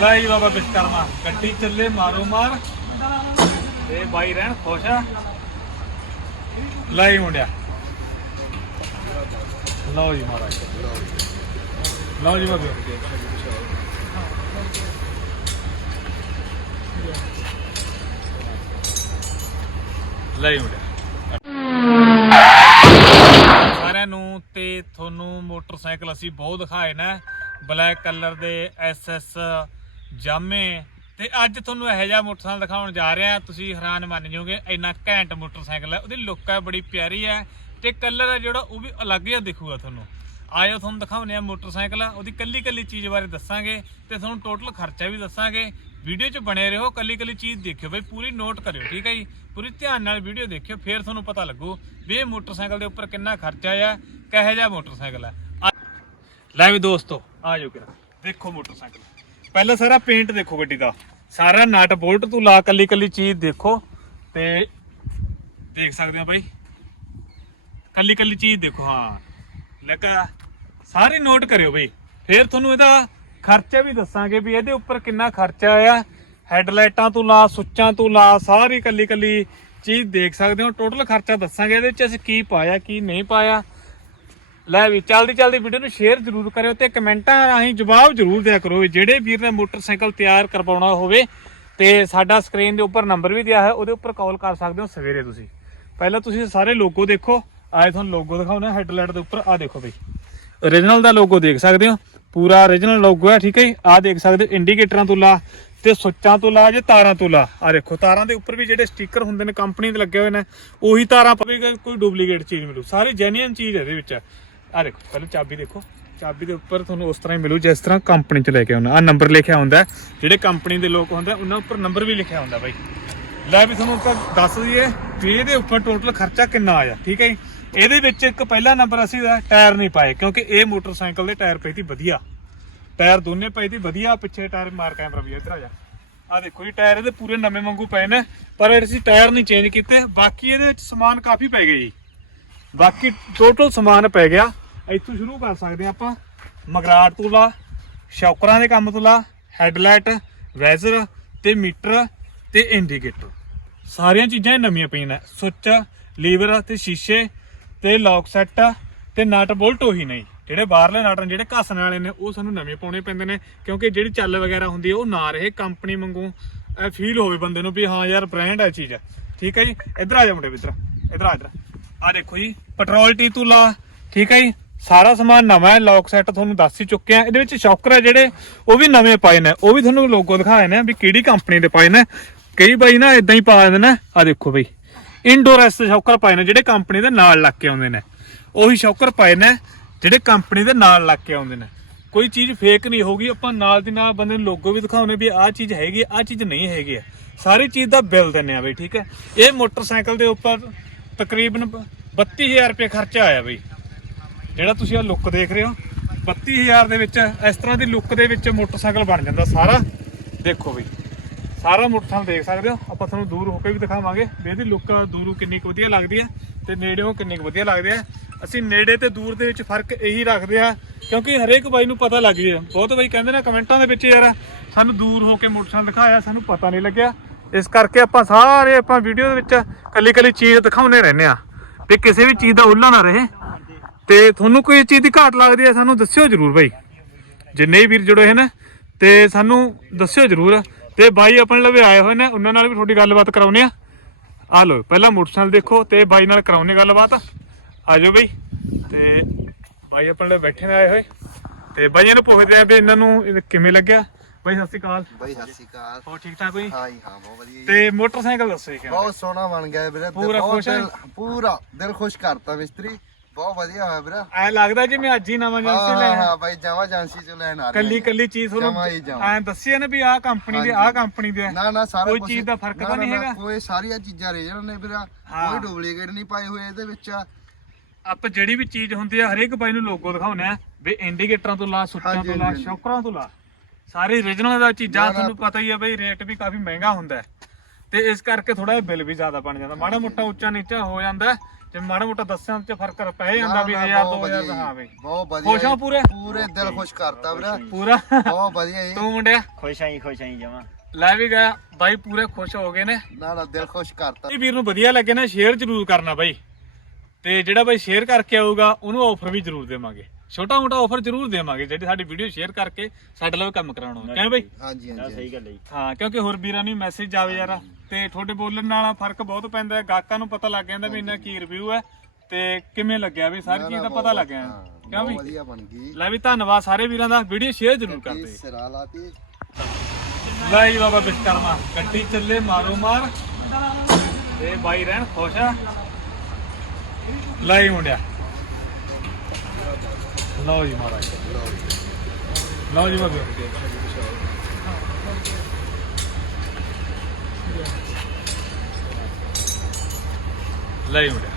ਲੈ ਜੀ ਬਾਬਾ ਵਿਸ਼ਕਰਮਾ ਗੱਡੀ ਚੱਲੇ, ਮਾਰੋ ਮਾਰ। ਤੇ ਬਾਈ ਰਹਿਣ, ਖੁਸ਼ ਆ। ਲੈ ਮੁੰਡਿਆ। ਲਓ ਜੀ ਮਹਾਰਾਜ। ਲਓ ਜੀ ਬਾਬੇ। ਲੈ ਮੁੰਡਿਆ। ਸਾਰਿਆਂ ਨੂੰ ਤੇ ਤੁਹਾਨੂੰ ਮੋਟਰਸਾਈਕਲ ਅਸੀਂ ਬਹੁਤ ਦਿਖਾਏ ਨਾ। ਬਲੈਕ ਕਲਰ ਦੇ ਐਸਐਸ ਜਾਮੇ। ਤੇ ਅੱਜ ਤੁਹਾਨੂੰ ਇਹੋ ਜਿਹਾ ਮੋਟਰਸਾਈਕਲ ਦਿਖਾਉਣ ਜਾ ਰਿਹਾ ਤੁਸੀਂ ਹੈਰਾਨ ਮੰਨ ਜਾਓਗੇ, ਇੰਨਾ ਘੈਂਟ ਮੋਟਰਸਾਈਕਲ ਹੈ। ਉਹਦੀ ਲੁੱਕ ਹੈ, ਬੜੀ ਪਿਆਰੀ ਹੈ। ਤੇ ਕਲਰ ਹੈ ਜਿਹੜਾ, ਉਹ ਵੀ ਅਲੱਗ ਜਿਹਾ ਦਿਖੂਗਾ ਤੁਹਾਨੂੰ। ਆਇਓ ਤੁਹਾਨੂੰ ਦਿਖਾਉਨੇ ਆ ਮੋਟਰਸਾਈਕਲ। ਉਹਦੀ ਕੱਲੀ ਕੱਲੀ ਚੀਜ਼ ਬਾਰੇ ਦੱਸਾਂਗੇ ਤੇ ਤੁਹਾਨੂੰ ਟੋਟਲ ਖਰਚਾ ਵੀ ਦੱਸਾਂਗੇ। ਵੀਡੀਓ 'ਚ ਬਣੇ ਰਹੋ ਕੱਲੀ ਕੱਲੀ ਚੀਜ਼ ਦੇਖਿਓ। ਬਈ ਪੂਰੀ ਨੋਟ ਕਰਿਓ, ਠੀਕ ਹੈ ਜੀ? ਪੂਰੀ ਧਿਆਨ ਨਾਲ ਵੀਡੀਓ ਦੇਖਿਓ, ਫਿਰ ਤੁਹਾਨੂੰ ਪਤਾ ਲੱਗੂ ਵੀ ਇਹ ਮੋਟਰਸਾਈਕਲ ਦੇ ਉੱਪਰ ਕਿੰਨਾ ਖਰਚਾ ਆ ਕਿਹੋ ਜਿਹਾ ਮੋਟਰਸਾਈਕਲ ਹੈ। ਆ- ਲੈ ਵੀ ਦੋਸਤੋ, ਆ ਜਾਓ ਕਿਰਾ। ਦੇਖੋ ਮੋਟਰਸਾਈਕਲ। ਪਹਿਲਾਂ ਸਾਰਾ ਪੇਂਟ ਦੇਖੋ ਗੱਡੀ ਦਾ। ਸਾਰਾ ਨਟ ਬੋਲਟ ਤੋਂ ਲਾ ਕੱਲੀ ਕੱਲੀ ਚੀਜ਼ ਦੇਖੋ ਤੇ ਦੇਖ ਸਕਦੇ ਆ ਬਾਈ। ਕੱਲੀ ਕੱਲੀ ਚੀਜ਼ ਦੇਖੋ, ਹਾਂ। ਲੱਗਾ, ਸਾਰੇ ਨੋਟ ਕਰਿਓ ਬਾਈ। ਫਿਰ ਤੁਹਾਨੂੰ ਇਹਦਾ ਖਰਚਾ ਵੀ ਦੱਸਾਂਗੇ ਵੀ ਇਹਦੇ ਉੱਪਰ ਕਿੰਨਾ ਖਰਚਾ ਆਇਆ। ਹੈਡਲਾਈਟਾਂ ਤੋਂ ਲਾ ਸੁੱਚਾਂ ਤੋਂ ਲਾ, ਸਾਰੀ ਕੱਲੀ ਕੱਲੀ ਚੀਜ਼ ਦੇਖ ਸਕਦੇ ਹੋ। ਟੋਟਲ ਖਰਚਾ ਦੱਸਾਂਗੇ ਇਹਦੇ ਵਿੱਚ ਅਸੀਂ ਕੀ ਪਾਇਆ, ਕੀ ਨਹੀਂ ਪਾਇਆ। ਲੈ ਵੀ, ਚਲਦੀ ਚਲਦੀ ਵੀਡੀਓ ਨੂੰ ਸ਼ੇਅਰ ਜ਼ਰੂਰ ਕਰਿਓ ਤੇ ਕਮੈਂਟਾਂ ਰਾਹੀਂ ਜਵਾਬ ਜ਼ਰੂਰ ਦਿਆ ਕਰੋ ਵੀ ਜਿਹੜੇ ਵੀਰ ਨੇ ਮੋਟਰਸਾਈਕਲ ਤਿਆਰ ਕਰਵਾਉਣਾ ਹੋਵੇ ਤੇ ਸਾਡਾ ਸਕਰੀਨ ਦੇ ਉੱਪਰ ਨੰਬਰ ਵੀ ਦਿਆ ਹੈ, ਉਹਦੇ ਉੱਪਰ ਕਾਲ ਕਰ ਸਕਦੇ ਹੋ ਸਵੇਰੇ ਤੁਸੀਂ। ਪਹਿਲਾਂ ਤੁਸੀਂ ਸਾਰੇ ਲੋਗੋ ਦੇਖੋ, ਆਏ ਤੁਹਾਨੂੰ ਲੋਗੋ ਦਿਖਾਉਣਾ ਹੈਡਲਾਈਟ ਦੇ ਉੱਪਰ ਆ ਦੇਖੋ ਬਈ। Origignal ਦਾ ਲੋਗੋ ਦੇਖ ਸਕਦੇ ਹੋ, ਪੂਰਾ origignal ਲੋਗੋ ਹੈ, ਠੀਕ ਹੈ ਆ ਦੇਖ ਸਕਦੇ ਹੋ ਇੰਡੀਕੇਟਰਾਂ ਤੋਂ ਲਾ ਤੇ ਸੁੱਚਾਂ ਤੋਂ ਲਾ ਜੇ ਤਾਰਾਂ ਤੋਂ ਲਾ। ਆ ਦੇਖੋ, ਤਾਰਾਂ ਦੇ ਉੱਪਰ ਵੀ ਜਿਹੜੇ ਸਟicker ਹੁੰਦੇ ਨੇ ਕੰਪਨੀ ਦੇ ਲੱਗੇ ਹੋਏ ਨੇ, ਉਹੀ ਤਾਰਾਂ ਪਵੇਗਾ ਕੋਈ ਡੁਪਲੀਕੇਟ ਚੀਜ਼ ਮਿਲੂ। ਸਾਰੀ ਜੈਨੂਇਨ ਚੀਜ਼ ਹੈ ਇਹਦੇ ਵਿੱਚ। ਆ ਦੇਖੋ, ਪਹਿਲਾਂ ਚਾਬੀ ਦੇਖੋ। ਚਾਬੀ ਦੇ ਉੱਪਰ ਤੁਹਾਨੂੰ ਉਸ ਤਰ੍ਹਾਂ ਹੀ ਮਿਲੂ, ਜਿਸ ਤਰ੍ਹਾਂ ਕੰਪਨੀ ਚ ਲੈ ਕੇ ਆਉਣਾ ਆ ਨੰਬਰ ਲਿਖਿਆ ਹੁੰਦਾ ਜਿਹੜੇ ਕੰਪਨੀ ਦੇ ਲੋਕ ਹੁੰਦੇ, ਉਹਨਾਂ ਉੱਪਰ ਨੰਬਰ ਵੀ ਲਿਖਿਆ ਹੁੰਦਾ ਬਾਈ। ਲੈ ਵੀ ਤੁਹਾਨੂੰ ਆਪਾਂ ਦੱਸ ਦਈਏ ਵੀ ਇਹਦੇ ਉੱਪਰ ਟੋਟਲ ਖਰਚਾ ਕਿੰਨਾ ਆਇਆ, ਠੀਕ ਹੈ ਜੀ? ਇਹਦੇ ਵਿੱਚ ਇੱਕ ਪਹਿਲਾ ਨੰਬਰ ਅਸੀਂ ਉਹਦਾ ਟਾਇਰ ਨਹੀਂ ਪਾਏ, ਕਿਉਂਕਿ ਇਹ ਮੋਟਰਸਾਈਕਲ ਦੇ ਟਾਇਰ ਪਏ ਸੀ ਵਧੀਆ। ਟਾਇਰ ਦੋਨੇ ਪਏ ਤੀ ਵਧੀਆ ਪਿੱਛੇ ਟਾਇਰ ਮਾਰ ਕੈਮਰਾ ਵੀ ਇੱਧਰ ਆ ਜਾ। ਆ ਦੇਖੋ ਜੀ ਟਾਇਰ ਇਹਦੇ ਪੂਰੇ ਨਵੇਂ ਵਾਂਗੂ ਪਏ ਨੇ, ਪਰ ਅਸੀਂ ਟਾਇਰ ਨਹੀਂ ਚੇਂਜ ਕੀਤੇ। ਬਾਕੀ ਇਹਦੇ ਵਿੱਚ ਸਮਾਨ ਕਾਫੀ ਪੈ ਗਿਆ ਜੀ। ਬਾਕੀ ਟੋਟਲ ਸਮਾਨ ਪੈ ਗਿਆ। ਇੱਥੋਂ ਸ਼ੁਰੂ ਕਰ ਸਕਦੇ ਹਾਂ ਆਪਾਂ। ਮਗਰਾਟ ਤੋਂ ਲਾ ਸ਼ੌਕਰਾਂ ਦੇ ਕੰਮ ਤੋਂ ਲਾ ਹੈਡਲਾਈਟ, ਵੈਜ਼ਰ ਤੇ ਮੀਟਰ ਤੇ ਇੰਡੀਕੇਟਰ। ਸਾਰੀਆਂ ਚੀਜ਼ਾਂ ਇਹ ਨਵੀਆਂ ਪਈਆਂ ਨੇ। ਸੁੱਚ, ਲੀਵਰ ਤੇ ਸ਼ੀਸ਼ੇ ਤੇ ਲੌਕ ਸੈੱਟ ਤੇ ਨਟ ਬੋਲਟ ਉਹੀ ਨਹੀਂ ਜਿਹੜੇ ਬਾਹਰਲੇ ਨਟ ਨੇ, ਜਿਹੜੇ ਘਸਣ ਵਾਲੇ ਨੇ, ਉਹ ਸਾਨੂੰ ਨਵੇਂ ਪਾਉਣੇ ਪੈਂਦੇ ਨੇ, ਕਿਉਂਕਿ ਜਿਹੜੀ ਚੱਲ ਵਗੈਰਾ ਹੁੰਦੀ ਹੈ ਉਹ ਨਾ ਰਹੇ ਕੰਪਨੀ ਵਾਂਗੂ। ਫੀਲ ਹੋਵੇ ਬੰਦੇ ਨੂੰ ਵੀ, ਹਾਂ ਯਾਰ ਬ੍ਰਾਂਡ ਹੈ ਚੀਜ਼। ਠੀਕ ਹੈ ਜੀ? ਇੱਧਰ ਆ ਜਾ ਮੁੰਡੇ, ਇੱਧਰ ਇੱਧਰ ਆ ਇੱਧਰ ਆ। ਦੇਖੋ ਜੀ, ਪੈਟਰੋਲ ਟੀ ਤੂੰ ਲਾ ਠੀਕ ਹੈ ਜੀ? ਸਾਰਾ ਸਮਾਨ ਨਵਾਂ ਹੈ ਲੌਕ ਸੈੱਟ ਤੁਹਾਨੂੰ ਦੱਸ ਹੀ ਚੁੱਕੇ ਆ। ਇਹਦੇ ਵਿੱਚ ਸ਼ੌਕਰ ਹੈ ਜਿਹੜੇ, ਉਹ ਵੀ ਨਵੇਂ ਪਾਏ ਨੇ। ਉਹ ਵੀ ਤੁਹਾਨੂੰ ਲੋਗੋ ਦਿਖਾਏ ਨੇ ਵੀ ਕਿਹੜੀ ਕੰਪਨੀ ਦੇ ਪਾਏ ਨੇ। ਕਈ ਬਾਈ ਨਾ ਇਦਾਂ ਹੀ ਪਾ ਦਿੰਦੇ ਨੇ। ਆ ਦੇਖੋ ਬਈ ਇੰਡੋਰੈਸ ਸ਼ੌਕਰ ਪਾਏ ਨੇ ਜਿਹੜੇ ਕੰਪਨੀ ਦੇ ਨਾਲ ਲੱਗ ਕੇ ਆਉਂਦੇ ਨੇ। ਉਹੀ ਸ਼ੌਕਰ ਪਾਏ ਨੇ ਜਿਹੜੇ ਕੰਪਨੀ ਦੇ ਨਾਲ ਲੱਗ ਕੇ ਆਉਂਦੇ ਨੇ। ਕੋਈ ਚੀਜ਼ ਫੇਕ ਨਹੀਂ ਹੋਗੀ ਆਪਾਂ ਨਾਲ ਦੀ ਨਾਲ ਬੰਦੇ ਨੂੰ ਲੋਗੋ ਵੀ ਦਿਖਾਉਣੇ ਵੀ ਆਹ ਚੀਜ਼ ਹੈਗੀ ਆਹ ਚੀਜ਼ ਨਹੀਂ ਹੈਗੀ ਆ। ਸਾਰੀ ਚੀਜ਼ ਦਾ ਬਿੱਲ ਦਿੰਨੇ ਆ ਬਈ, ਠੀਕ ਹੈ। ਇਹ ਮੋਟਰਸਾਈਕਲ ਦੇ ਉੱਪਰ ਤਕਰੀਬਨ 32000 ਰੁਪਏ ਖਰਚਾ ਆਇਆ ਬਈ। ਜਿਹੜਾ ਤੁਸੀਂ ਆ ਲੁੱਕ ਦੇਖ ਰਹੇ ਹੋ 32000 ਦੇ ਵਿੱਚ ਇਸ ਤਰ੍ਹਾਂ ਦੀ ਲੁੱਕ ਦੇ ਵਿੱਚ ਮੋਟਰਸਾਈਕਲ ਬਣ ਜਾਂਦਾ ਸਾਰਾ। ਦੇਖੋ ਵੀ, ਸਾਰਾ ਮੋਟਰਸਾਈਕਲ ਦੇਖ ਸਕਦੇ ਹੋ। ਆਪਾਂ ਤੁਹਾਨੂੰ ਦੂਰ ਹੋ ਕੇ ਵੀ ਦਿਖਾਵਾਂਗੇ ਵੀ ਇਹਦੀ ਲੁੱਕ ਦੂਰੋਂ ਕਿੰਨੀ ਕੁ ਵਧੀਆ ਲੱਗਦੀ ਹੈ ਤੇ ਨੇੜਿਓਂ ਕਿੰਨੀ ਕੁ ਵਧੀਆ ਲੱਗਦੀ ਹੈ। ਅਸੀਂ ਨੇੜੇ ਤੇ ਦੂਰ ਦੇ ਵਿੱਚ ਫ਼ਰਕ ਇਹੀ ਰੱਖਦੇ ਆ ਕਿਉਂਕਿ ਹਰੇਕ ਬਾਈ ਨੂੰ ਪਤਾ ਲੱਗ ਗਿਆ ਬਹੁਤ ਬਾਈ ਕਹਿੰਦੇ ਨੇ ਕਮੈਂਟਾਂ ਦੇ ਵਿੱਚ ਯਾਰ, ਸਾਨੂੰ ਦੂਰ ਹੋ ਕੇ ਮੋਟਰਸਾਈਕਲ ਦਿਖਾਇਆ, ਸਾਨੂੰ ਪਤਾ ਨਹੀਂ ਲੱਗਿਆ। ਇਸ ਕਰਕੇ ਆਪਾਂ ਸਾਰੇ ਆਪਾਂ ਵੀਡੀਓ ਦੇ ਵਿੱਚ ਕੱਲੀ ਕੱਲੀ ਚੀਜ਼ ਦਿਖਾਉਂਦੇ ਰਹਿੰਦੇ ਆ ਵੀ ਕਿਸੇ ਵੀ ਚੀਜ਼ ਦਾ ਉੱਲਾ ਨਾ ਰਹੇ। ਤੇ ਤੁਹਾਨੂੰ ਕੋਈ ਚੀਜ਼ ਦੀ ਘਾਟ ਲੱਗਦੀ ਹੈ ਸਾਨੂੰ ਦੱਸਿਓ ਜਰੂਰ ਬਾਈ। ਜਿੰਨੇ ਵੀ ਵੀਰ ਜੁੜੇ ਹਨ ਤੇ ਸਾਨੂੰ ਦੱਸਿਓ ਜਰੂਰ। ਤੇ ਬਾਈ ਆਪਣੇ ਲਵੇ ਆਏ ਹੋਏ ਨੇ ਉਹਨਾਂ ਨਾਲ ਵੀ ਤੁਹਾਡੀ ਗੱਲਬਾਤ ਕਰਾਉਨੇ ਆ ਆ ਲੋ ਪਹਿਲਾਂ ਮੋਟਰਸਾਈਕਲ ਦੇਖੋ ਤੇ ਬਾਈ ਨਾਲ ਕਰਾਉਨੇ ਗੱਲਬਾਤ। ਆ ਜਾਓ ਬਾਈ। ਤੇ ਬਾਈ ਆਪਣੇ ਲਈ ਬੈਠੇ ਨੇ ਆਏ ਹੋਏ। ਤੇ ਬਾਈਆਂ ਨੂੰ ਪੁੱਛਦੇ ਆ ਵੀ ਇਹਨਾਂ ਨੂੰ ਇਹ ਕਿਵੇਂ ਲੱਗਿਆ। ਬਾਈ ਸਤਿ ਸ਼੍ਰੀ ਅਕਾਲ। ਬਈ ਸਤਿ ਸ਼੍ਰੀ ਅਕਾਲ। ਹੋਰ ਠੀਕ ਠਾਕ ਹੋਈ ਹਾਂ ਜੀ ਹਾਂ ਬਹੁਤ ਵਧੀਆ ਜੀ। ਤੇ ਮੋਟਰਸਾਈਕਲ ਦੱਸੋ ਜੀ ਕਿਵੇਂ ਬਹੁਤ ਸੋਹਣਾ ਬਣ ਗਿਆ ਵੀਰੇ। ਪੂਰਾ ਬਹੁਤ ਖੁਸ਼ ਹੈ? ਦਿਲ- ਪੂਰਾ ਦਿਲ ਖੁਸ਼ ਕਰਤਾ ਮਿਸਤਰੀ। ਬਹੁਤ ਵਧੀਆ ਹੋਇਆ ਵੀਰੇ ਐ ਲੱਗਦਾ ਜਿਵੇਂ ਅੱਜ ਹੀ ਨਵਾਂ ਹਾਂ ਜੰਸੀ ਹਾਂ ਲੈ ਹਾਂ ਬਾਈ ਜਾਵਾ ਏਜੰਸੀ ਚੋਂ ਲੈਣ ਆ ਰਹੇ ਕੱਲੀ। ਕੱਲੀ ਚੀਜ਼ ਜਮਾਂ ਹੀ ਤੁਹਾਨੂੰ ਜਮਾਂ। ਐ ਦੱਸਿਆ ਨਾ ਵੀ ਆਹ ਕੰਪਨੀ ਦੇ ਆਹ ਕੰਪਨੀ ਦੇ ਆ। ਨਾ ਨਾ ਸਾਰਾ ਕੋਈ ਕੁਛ- ਚੀਜ਼ ਦਾ ਫ਼ਰਕ ਨਾ, ਤਾਂ ਨਹੀਂ ਨਾ, ਹੈਗਾ? ਕੋਈ ਸਾਰੀਆਂ ਚੀਜ਼ਾਂ ਰੀਜਨਲ ਨੇ ਵੀਰੇ ਹਾਂ। ਕੋਈ ਡੁਪਲੀਕੇਟ ਨਹੀਂ ਪਾਏ ਹੋਏ ਇਹਦੇ ਵਿੱਚ ਆਪਾਂ ਜਿਹੜੀ ਵੀ ਚੀਜ਼ ਹੁੰਦੀ ਆ ਹਰੇਕ ਬਾਈ ਨੂੰ ਲੋਗੋ ਦਿਖਾਉਣਾ ਹੈ ਵੀ ਇੰਡੀਕੇਟਰਾਂ ਤੋਂ ਲਾ ਸੁੱਚਾਂ ਹਾਂਜੀ, ਤੋਂ ਲਾ ਹਾਂਜੀ। ਸ਼ੌਕਰਾਂ ਤੋਂ ਲਾ ਸਾਰੇ origignal ਦਾ ਚੀਜ਼ਾਂ ਨਾ, ਨਾ। ਤੁਹਾਨੂੰ ਪਤਾ ਹੀ ਆ ਬਈ ਰੇਟ ਵੀ ਕਾਫੀ ਮਹਿੰਗਾ ਹੁੰਦਾ ਹੈ ਤੇ ਇਸ ਕਰਕੇ ਥੋੜਾ ਜਿਹਾ ਬਿੱਲ ਵੀ ਜ਼ਿਆਦਾ ਬਣ ਜਾਂਦਾ। ਮਾੜਾ ਮੋਟਾ ਉੱਚਾ ਨੀਚਾ ਹੋ ਜਾਂਦਾ ਤੇ ਮਾੜਾ ਮੋਟਾ ਦੱਸਿਆਂ ਚ ਫ਼ਰਕ ਪੈ ਜਾਂਦਾ ਵੀ ਨਾ, 1000 ਬਹੁਤ 2000 ਵਧੀਆ ਹਾਂ ਬਈ। ਬਹੁਤ ਵਧੀਆ ਖੁਸ਼ ਹੋ। ਪੂਰੇ? ਪੂਰੇ ਦਿਲ ਖੁਸ਼ ਕਰਤਾ ਵੀਰੇ। ਪੂਰਾ? ਬਹੁਤ ਵਧੀਆ ਜੀ। ਤੂੰ ਮੁੰਡਿਆ? ਖੁਸ਼ ਆਈ ਖੁਸ਼ ਆਈ ਜਮਾ। ਲੈ ਵੀ ਗਿਆ। ਬਾਈ ਪੂਰੇ ਖੁਸ਼ ਹੋ ਗਏ ਨੇ। ਨਾ ਨਾ ਦਿਲ ਖੁਸ਼ ਕਰਤਾ। ਇਹ ਵੀਰ ਨੂੰ ਵਧੀਆ ਲੱਗੇ ਨਾ ਸ਼ੇਅਰ ਜ਼ਰੂਰ ਕਰਨਾ ਬਾਈ। ਤੇ ਜਿਹੜਾ ਬਾਈ ਸ਼ੇਅਰ ਕਰਕੇ ਆਊਗਾ ਉਹਨੂੰ ਆਫਰ ਵੀ ਜ਼ਰੂਰ ਦੇਵਾਂਗੇ। ਛੋਟਾ ਮੋਟਾ ਆਫਰ ਜ਼ਰੂਰ ਦੇਵਾਂਗੇ ਜਿਹੜੀ ਸਾਡੀ ਵੀਡੀਓ ਸ਼ੇਅਰ ਕਰਕੇ ਸਾਡੇ ਨਾਲ ਕੰਮ ਕਰਾਉਣਾ ਕਿਵੇਂ ਬਾਈ? ਹਾਂਜੀ ਹਾਂਜੀ। ਸਹੀ ਗੱਲ ਹੈ ਜੀ। ਹਾਂ ਕਿਉਂਕਿ ਹੋਰ ਵੀਰਾਂ ਨੂੰ ਮੈਸੇਜ ਜਾਵੇ ਯਾਰ। ਤੇ ਤੁਹਾਡੇ ਬੋਲਣ ਨਾਲ ਫ਼ਰਕ ਬਹੁਤ ਪੈਂਦਾ ਹੈ। ਗਾਹਕਾਂ ਨੂੰ ਪਤਾ ਲੱਗ ਜਾਂਦਾ ਵੀ ਇਹਨਾਂ ਕੀ ਰਿਵਿਊ ਹੈ ਤੇ ਕਿਵੇਂ ਲੱਗਿਆ ਵੀ ਸਾਰੀ ਚੀਜ਼ ਦਾ ਪਤਾ ਲੱਗ ਗਿਆ ਹਾਂ, ਕਿਉਂ ਵੀ ਵਧੀਆ ਬਣ ਗਈ। ਲੈ ਵੀ ਧੰਨਵਾਦ ਸਾਰੇ ਵੀਰਾਂ ਦਾ। ਵੀਡੀਓ ਸ਼ੇਅਰ ਜ਼ਰੂਰ ਕਰਦੇ ਸਿਰਾ ਲਾਤੀ। ਲੈ ਜੀ ਬਾਬਾ ਵਿਸ਼ਕਰਮਾ ਗੱਡੀ ਚੱਲੇ ਮਾਰੋ ਮਾਰ। ਤੇ ਬਾਈ ਰਹਿਣ ਖੁਸ਼ ਆ। ਲਾਈ ਮੁੰਡਿਆ। ਲਓ ਜੀ ਮਹਾਰਾਜ। ਲਓ ਜੀ ਬਾਬੇ ਲੈ ਮੁੰਡਿਆ।